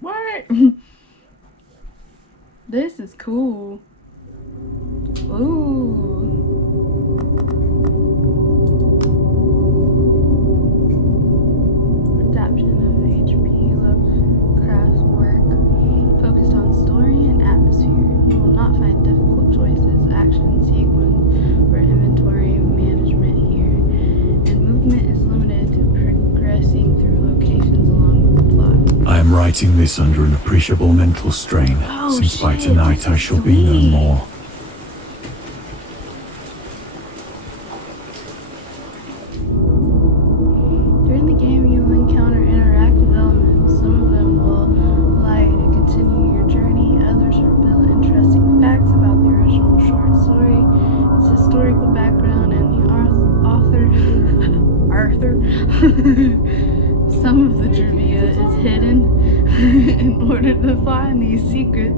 What? This is cool. Ooh. Adaptation of H.P. Lovecraft's work focused on story and atmosphere. You will not find difficult choices, action sequence, or inventory management here, and movement is limited to progressing through locations along with the plot. I am writing this under an appreciable mental strain, since by tonight I shall be no more. During the game, you will encounter interactive elements. Some of them will allow you to continue your journey. Others reveal interesting facts about the original short story, its historical background, and the author. Arthur. Some of the trivia is hidden. In order to find these secrets,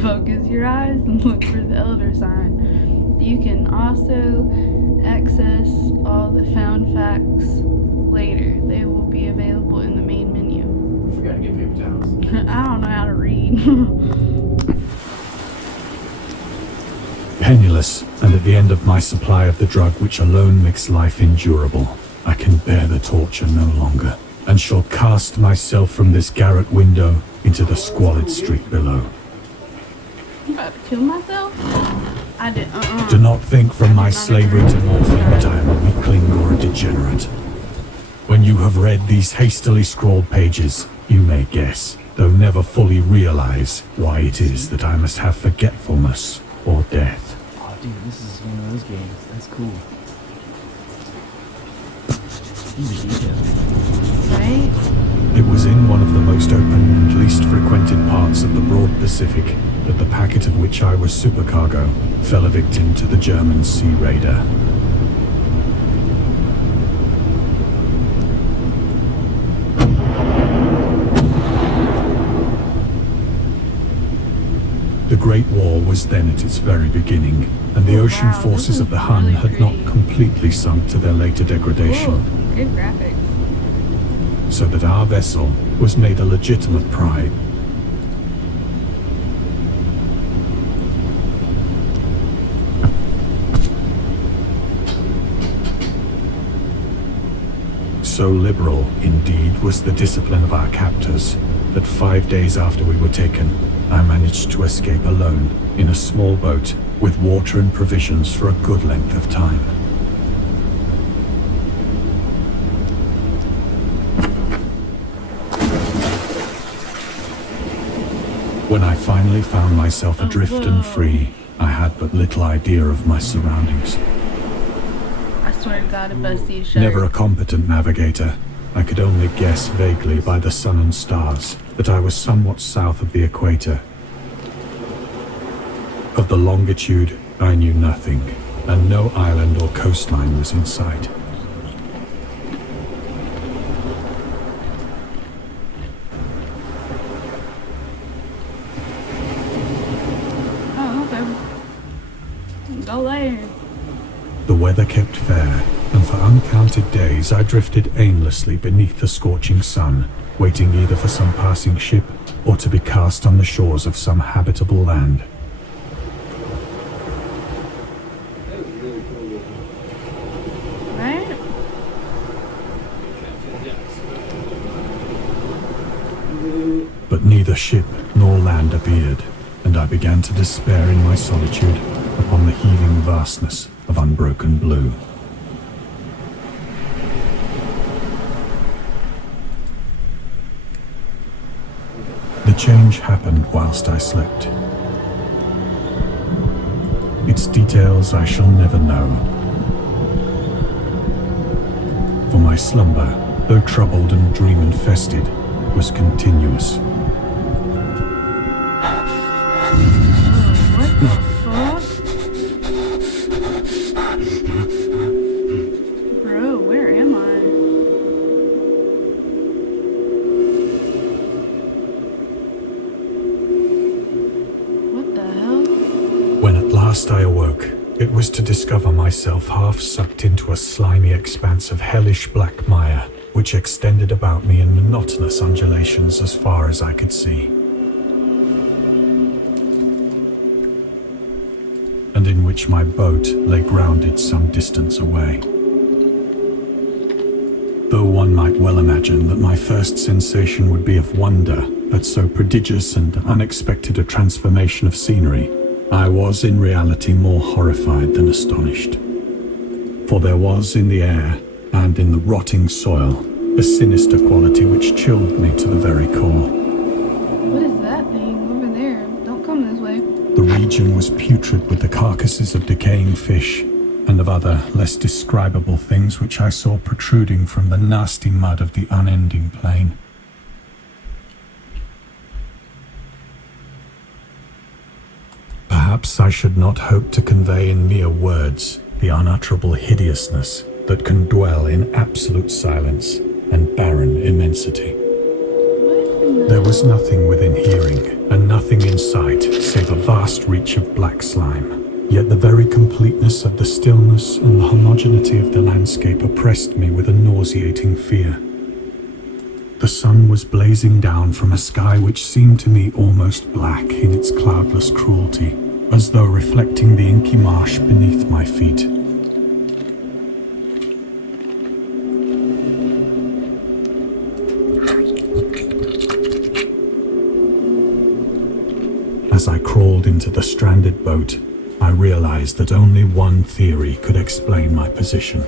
focus your eyes and look for the elder sign. You can also access all the found facts later. They will be available in the main menu. I forgot to get paper towels. I don't know how to read. Penniless, and at the end of my supply of the drug which alone makes life endurable, I can bear the torture no longer, and shall cast myself from this garret window into the squalid street below. I'm about to kill myself? I did. Do not think from my slavery to morphine that I am a weakling or a degenerate. When you have read these hastily scrawled pages, you may guess, though never fully realize, why it is that I must have forgetfulness or death. Oh, dude, this is one of those games. That's cool. Right? It was in one of the most open and least frequented parts of the broad Pacific that the packet of which I was supercargo fell a victim to the German sea raider. The Great War was then at its very beginning, and the ocean forces of the Hun had not completely sunk to their later degradation. Whoa, good graphics. So that our vessel was made a legitimate pride. So liberal, indeed, was the discipline of our captors, that 5 days after we were taken, I managed to escape alone in a small boat with water and provisions for a good length of time. When I finally found myself adrift and free, I had but little idea of my surroundings. I swear to God, if I see a shark. Never a competent navigator, I could only guess vaguely by the sun and stars that I was somewhat south of the equator. Of the longitude, I knew nothing, and no island or coastline was in sight. Oh, okay. Go there. The weather kept fair, and for uncounted days I drifted aimlessly beneath the scorching sun, waiting either for some passing ship or to be cast on the shores of some habitable land. Right? But neither ship nor land appeared, and I began to despair in my solitude upon the heaving vastness of unbroken blue. The change happened whilst I slept. Its details I shall never know. For my slumber, though troubled and dream-infested, was continuous. What the fuck? Bro, where am I? What the hell? When at last I awoke, it was to discover myself half sucked into a slimy expanse of hellish black mire, which extended about me in monotonous undulations as far as I could see, and in which my boat lay grounded some distance away. Though one might well imagine that my first sensation would be of wonder at so prodigious and unexpected a transformation of scenery, I was in reality more horrified than astonished. For there was in the air and in the rotting soil a sinister quality which chilled me to the very core. What is that thing over there? Don't come this way. The region was putrid with the carcasses of decaying fish and of other, less describable things which I saw protruding from the nasty mud of the unending plain. Perhaps I should not hope to convey in mere words the unutterable hideousness that can dwell in absolute silence and barren immensity. There was nothing within hearing and nothing in sight save a vast reach of black slime. Yet the very completeness of the stillness and the homogeneity of the landscape oppressed me with a nauseating fear. The sun was blazing down from a sky which seemed to me almost black in its cloudless cruelty, as though reflecting the inky marsh beneath my feet. As I crawled into the stranded boat, I realized that only one theory could explain my position.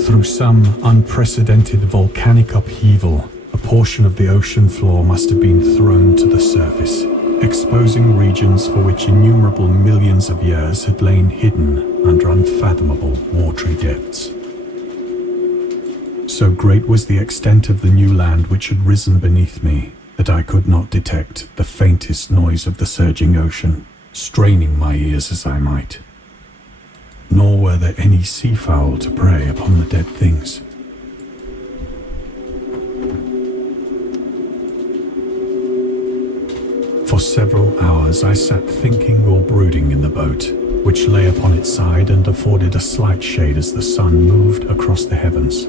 Through some unprecedented volcanic upheaval, a portion of the ocean floor must have been thrown to the surface, exposing regions for which innumerable millions of years had lain hidden under unfathomable watery depths. So great was the extent of the new land which had risen beneath me that I could not detect the faintest noise of the surging ocean, straining my ears as I might. Nor were there any seafowl to prey upon the dead things. For several hours I sat thinking or brooding in the boat, which lay upon its side and afforded a slight shade as the sun moved across the heavens.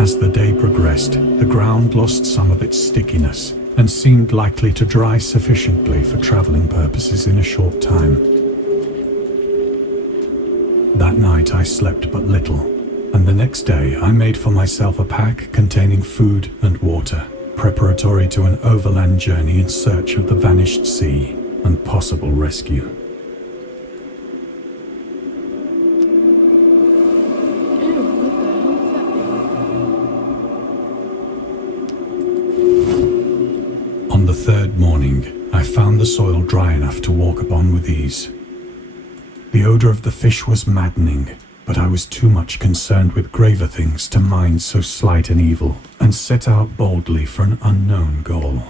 As the day progressed, the ground lost some of its stickiness and seemed likely to dry sufficiently for traveling purposes in a short time. That night I slept but little, and the next day I made for myself a pack containing food and water, preparatory to an overland journey in search of the vanished sea and possible rescue. On the third morning, I found the soil dry enough to walk upon with ease. The odor of the fish was maddening, but I was too much concerned with graver things to mind so slight an evil, and set out boldly for an unknown goal.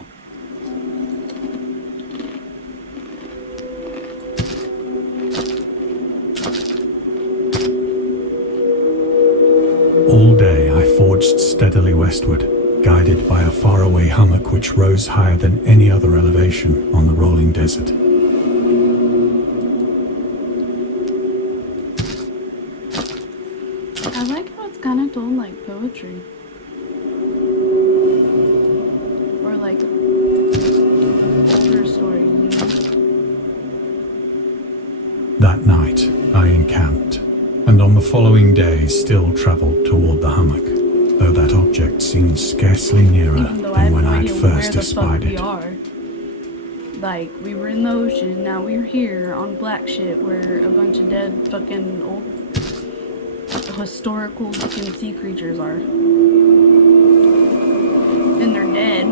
All day I forged steadily westward, guided by a faraway hummock which rose higher than any other elevation on the rolling desert. I like how it's kind of told like poetry. Or like older stories, you know? That night I encamped, and on the following day still travelled toward the hummock, though that object seemed scarcely nearer Even though I than have when no I'd idea first where the fuck espied we it. are. Like, we were in the ocean, now we're here on black shit where a bunch of dead fucking old historical looking sea creatures are. And they're dead.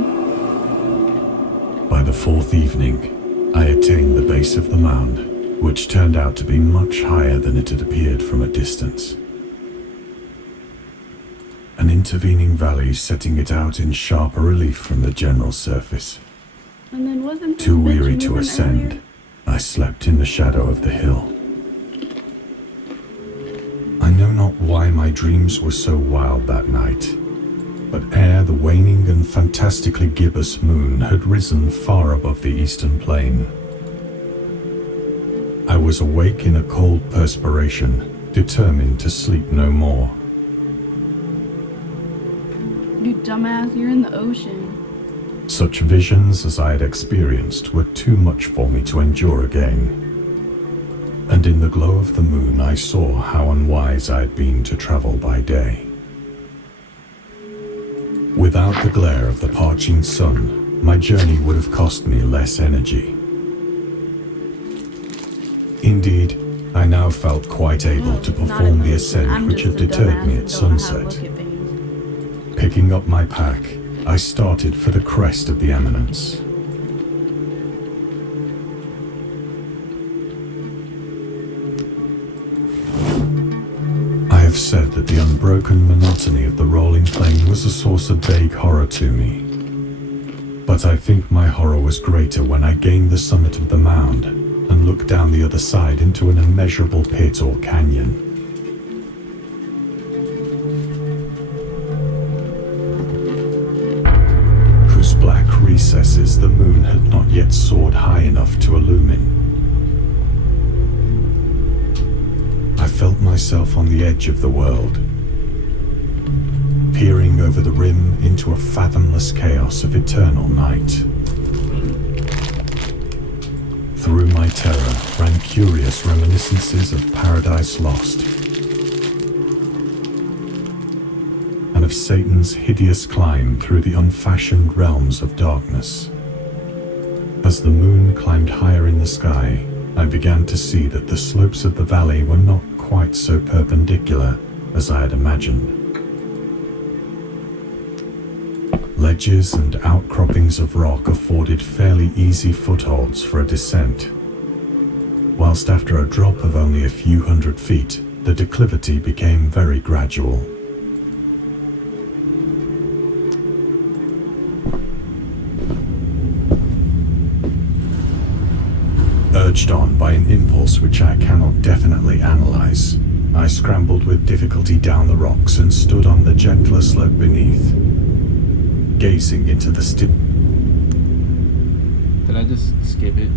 By the fourth evening, I attained the base of the mound, which turned out to be much higher than it had appeared from a distance. An intervening valley setting it out in sharper relief from the general surface. And then wasn't this Too bitch weary to moving ascend, earlier? I slept in the shadow of the hill. I know not why my dreams were so wild that night, But ere the waning and fantastically gibbous moon had risen far above the eastern plain, I was awake in a cold perspiration, determined to sleep no more. You dumbass, you're in the ocean. Such visions as I had experienced were too much for me to endure again. And in the glow of the moon I saw how unwise I had been to travel by day. Without the glare of the parching sun, my journey would have cost me less energy. Indeed, I now felt quite able to perform the ascent which had deterred me at sunset. Picking up my pack, I started for the crest of the eminence. I have said that the unbroken monotony of the rolling plain was a source of vague horror to me. But I think my horror was greater when I gained the summit of the mound and looked down the other side into an immeasurable pit or canyon. Whose black recesses the moon had not yet soared high enough to illumine. I felt myself on the edge of the world, peering over the rim into a fathomless chaos of eternal night. Through my terror ran curious reminiscences of Paradise Lost, and of Satan's hideous climb through the unfashioned realms of darkness. As the moon climbed higher in the sky, I began to see that the slopes of the valley were not quite so perpendicular as I had imagined. Ledges and outcroppings of rock afforded fairly easy footholds for a descent, whilst after a drop of only a few hundred feet, the declivity became very gradual. Urged on by an impulse which I cannot definitely analyze, I scrambled with difficulty down the rocks and stood on the gentler slope beneath, gazing into the Did I just skip it?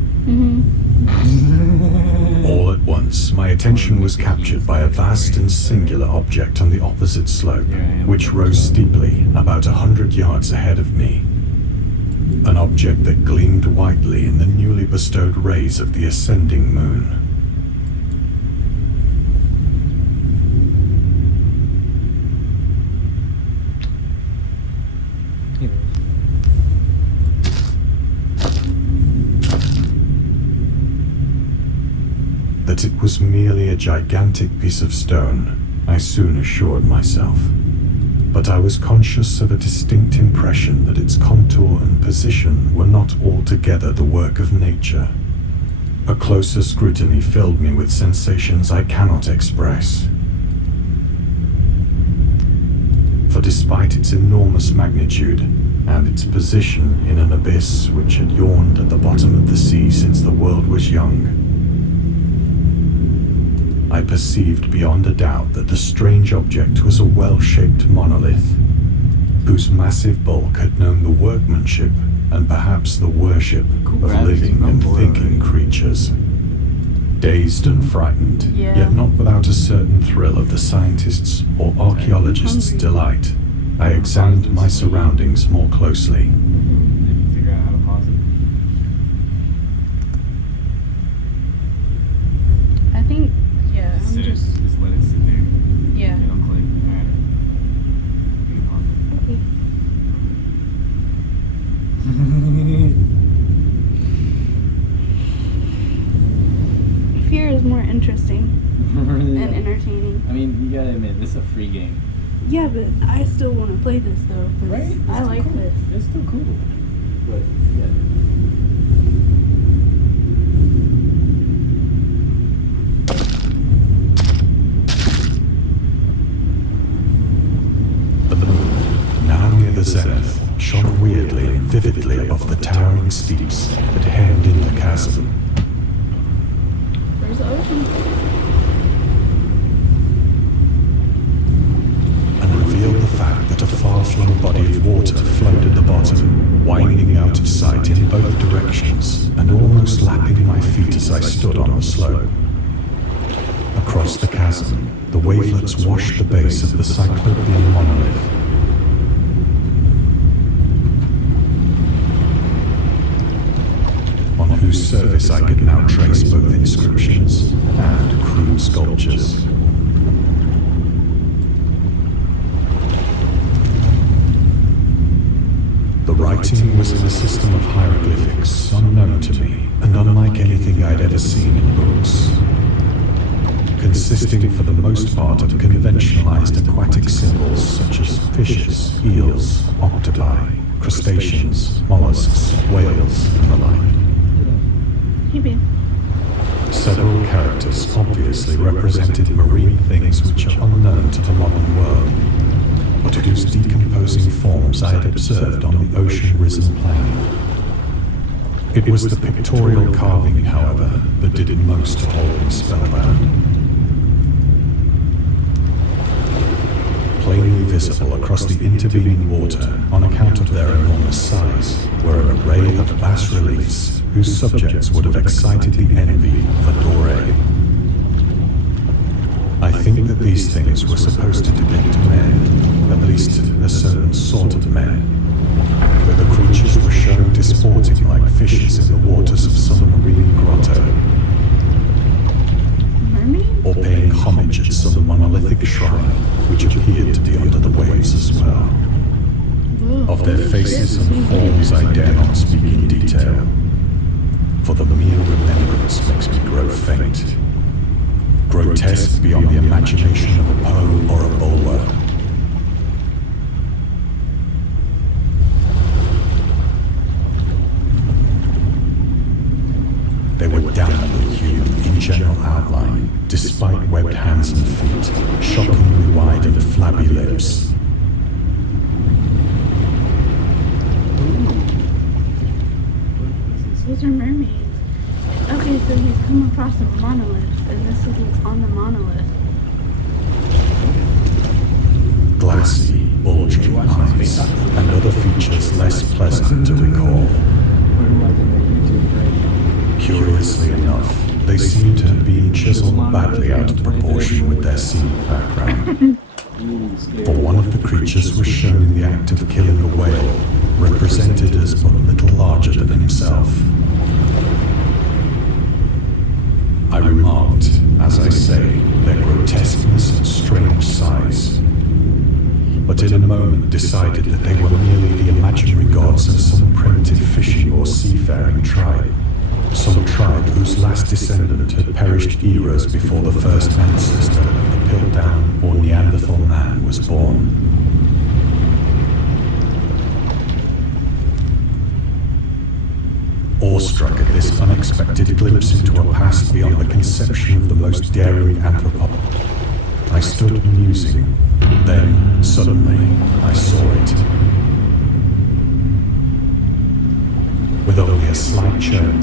All at once, my attention was captured by a vast and singular object on the opposite slope, which rose steeply about 100 yards ahead of me. An object that gleamed whitely in the newly bestowed rays of the ascending moon. That it was merely a gigantic piece of stone, I soon assured myself. But I was conscious of a distinct impression that its contour and position were not altogether the work of nature. A closer scrutiny filled me with sensations I cannot express. For despite its enormous magnitude, and its position in an abyss which had yawned at the bottom of the sea since the world was young, I perceived beyond a doubt that the strange object was a well-shaped monolith, whose massive bulk had known the workmanship and perhaps the worship of living and thinking creatures. Dazed and frightened, yet not without a certain thrill of the scientist's or archaeologist's delight, I examined my surroundings more closely. Figure out how to pause it. I think, yeah, I'm just let it sit there. yeah. You don't click. Alright. You can pause it. Fear is more interesting and entertaining. I mean, you gotta admit, this is a free game. Yeah, but I still want to play this though. 'Cause Right? I like this. It's still cool. But, yeah. The moon, now near the zenith, shone weirdly and vividly above the towering steeps that hemmed in the chasm. Where's the ocean? And revealed the fact that a far-flung body as I stood on the slope. Across the chasm, the wavelets washed the base of the Cyclopean monolith. On whose surface I could now trace both inscriptions and crude sculptures. The writing was in a system of hieroglyphics unknown to me and unlike anything I'd ever seen in books. Consisting for the most part of conventionalized aquatic symbols such as fishes, eels, octopi, crustaceans, mollusks, whales, and the like. Several characters obviously represented marine things which are unknown to the modern world, but whose decomposing forms I had observed on the ocean-risen plain. It was the pictorial carving, however, that did most to hold me spellbound. Plainly visible across the intervening water on account of their enormous size were an array of bas-reliefs whose subjects would have excited the envy of a Doré. I think that these things were supposed to depict men, at least a certain sort of men, where the creatures were shown disporting like fishes in the waters of some marine grotto, or paying homage at some monolithic shrine which appeared to be under the waves as well. Of their faces and forms I dare not speak in detail, for the mere remembrance makes me grow faint. Grotesque beyond the imagination of a Poe or a Bulwer. They were damnably human in general outline, despite webbed hands and feet, shockingly wide and flabby lips. Those are mermaids. Okay, so he's come across a monolith, and this is what's on the monolith. Glassy, bulging eyes, and other features less pleasant to recall. Curiously enough, they seem to have been chiseled badly out of proportion with their scenic background. For one of the creatures was shown in the act of killing a whale, represented as but little larger than himself. I remarked, as I say, their grotesqueness and strange size, but in a moment decided that they were merely the imaginary gods of some primitive fishing or seafaring tribe, some tribe whose last descendant had perished eras before the first ancestor of the Piltdown or Neanderthal man was born. Awestruck at this unexpected glimpse into a past beyond the conception of the most daring anthropologist, I stood musing. Then, suddenly, I saw it. With only a slight chirp,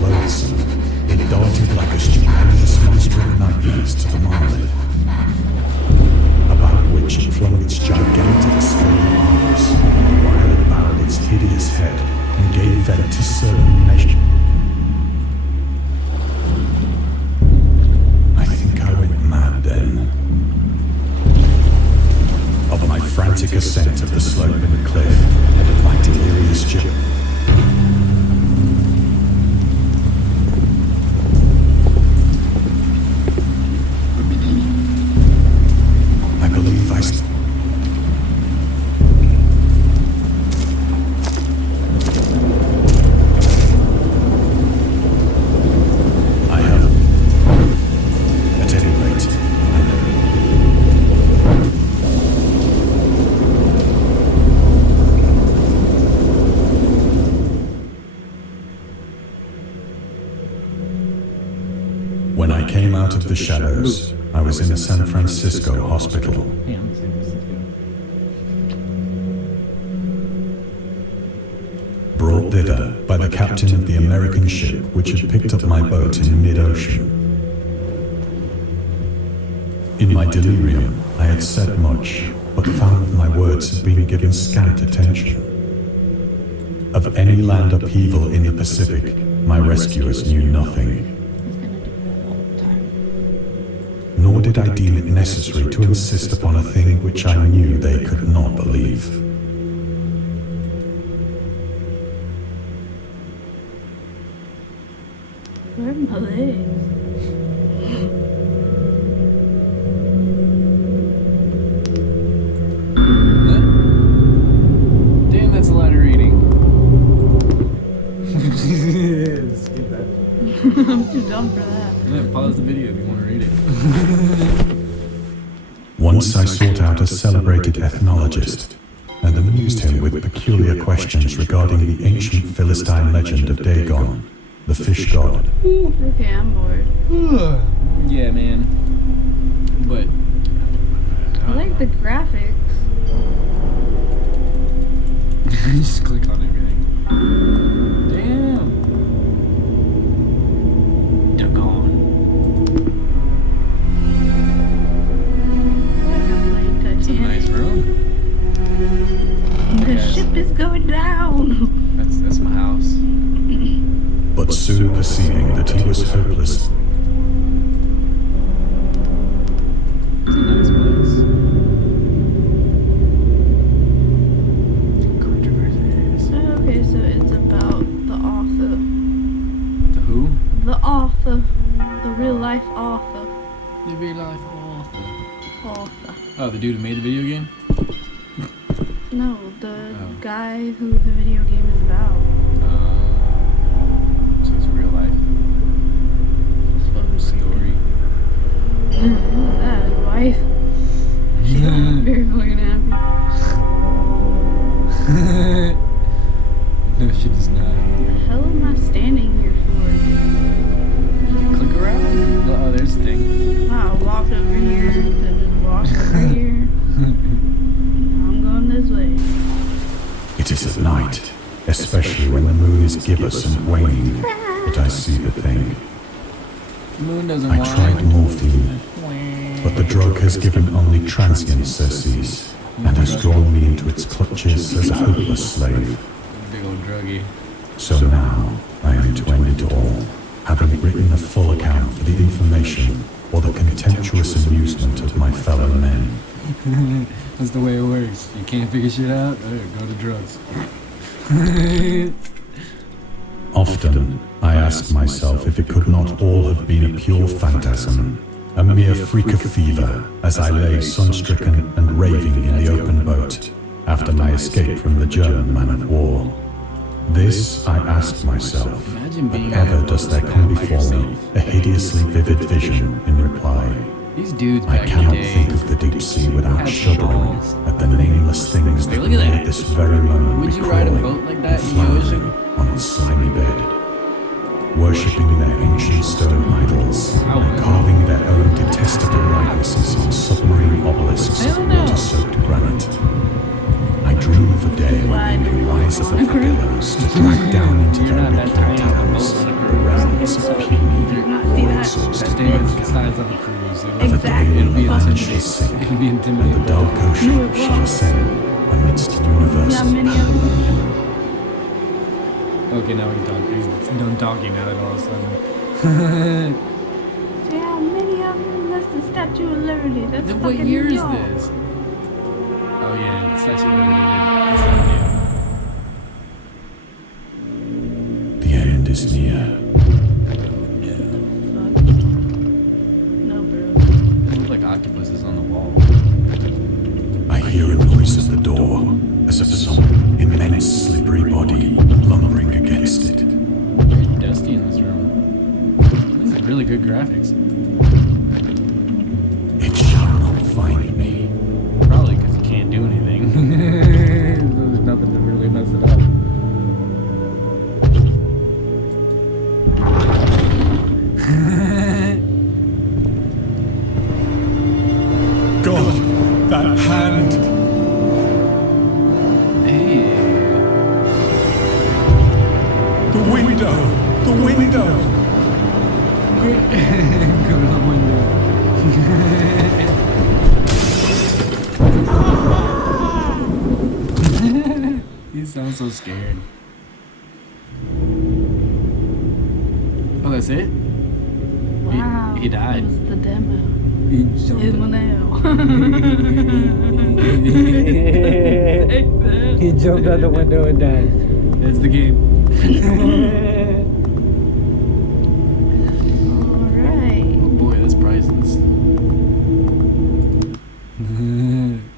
loathsome, it darted like a stupendous monster of nightmares to the monolith, about which it flung its gigantic scaly arms, while it bowed its hideous head and gave vent to certain measure. I think I went mad then. Of my frantic ascent of the slope and the cliff, and of my delirious journey. I believe I have, at any rate, when I came out of the shadows, I was in a San Francisco hospital. Yeah, I'm San Francisco. Brought thither by the captain of the American ship which had picked up my boat in mid-ocean. In my delirium, I had said much, but found that my words had been given scant attention. Of any land upheaval in the Pacific, my rescuers knew nothing. He's gonna do that all the time. Nor did I deem it necessary to insist upon a thing which I knew they could not believe. Where are my legs? Damn, that's a lot of reading. Skip that. I'm too dumb for that. Yeah, pause the video if you want to read it. Once I sought out a celebrated ethnologist and amused him with peculiar questions regarding the ancient Philistine legend of Dagon, the fish god. Okay, I'm bored. Yeah, man. But I like the graphics. just click on everything. Damn. Dagon. I'm playing It's a Titanic. nice room. The Yes. ship is going down. That's my house. But soon perceiving that he was hopeless, It's a nice place. Controversies. Okay, so it's about the author. The who? The author. The real life author. The real life author. Author. Oh, the dude who made the video game? No, the Oh. guy who the video game is about. So it's real life That's what I'm story. Who's that? His wife? She's very fucking happy. No, she does not. What the hell am I standing here for? Click around. Oh, there's the thing. Wow, I walked over here, then just walked over here. Now I'm going this way. it is at night, especially when the moon is gibbous and waning, that I see the thing. Moon doesn't I want tried morphine, but the drug has given only transient surcease, and has drawn me into its clutches as a hopeless slave. Big old druggie. So now I am to end it all, having written a full account for the information or the contemptuous amusement of my fellow men. That's the way it works. You can't figure shit out? Go to drugs. Often I ask myself if it could not all have been a pure phantasm, a mere freak of fever, as I lay sun-stricken and raving in the open boat after my escape from the German man of war. This I ask myself, Imagine but being ever on a does there boat come by before me yourself. a hideously vivid vision in reply. These dudes I back in cannot the day. think of the deep sea without had shuddering balls. at the nameless things that Hey, look at may that. at this very moment Would be you ride a crawling boat like and that in the floundering ocean? on its slimy bed, worshipping their ancient stone idols I and would. carving their own detestable likenesses on submarine obelisks of Hell no. water-soaked granite. I dream of a day when they may rise above the billows to drag down into You're their not that reeking tiny. talons Boat on a the cruise. remnants of puny Did not see or that. exhausted That thing is the mankind. size of a cruise. Of a day Exactly. when the It'd be land shall intimidating. sink It'd be and the intimidating. dark ocean No, it shall won't. ascend amidst universal many of them. pandemonium. Okay, now we can talk. He's done talking now that all of a sudden. See how many of them? That's the Statue of Liberty. That's What fucking year New is York. this? Oh yeah, it's Statue of Liberty. The end is near. Yeah. Fuck. No, bro. They look like octopuses on the wall. I hear a noise at the door, as of some immense slippery body lumbering against it. Very dusty in this room. These are really good graphics. It shall not find me. Probably because you can't do anything. There's nothing to really mess it up. God, that hand! Hey. The window! The window! Go to the window. so scared. Oh, that's it? Wow. He died. That was the demo. He Here's my nail. He jumped out the window and died. That's the game. Alright. Oh boy, that's priceless.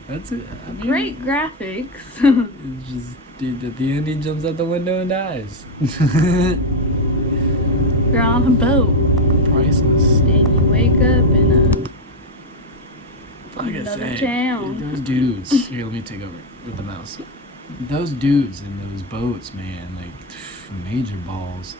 That's it. I mean, Great graphics. It's just, dude, at the end he jumps out the window and dies. You're on a boat. Priceless. And you wake up in Like I another said, town. those dudes. Here, let me take over with the mouse. Those dudes in those boats, man, like major balls.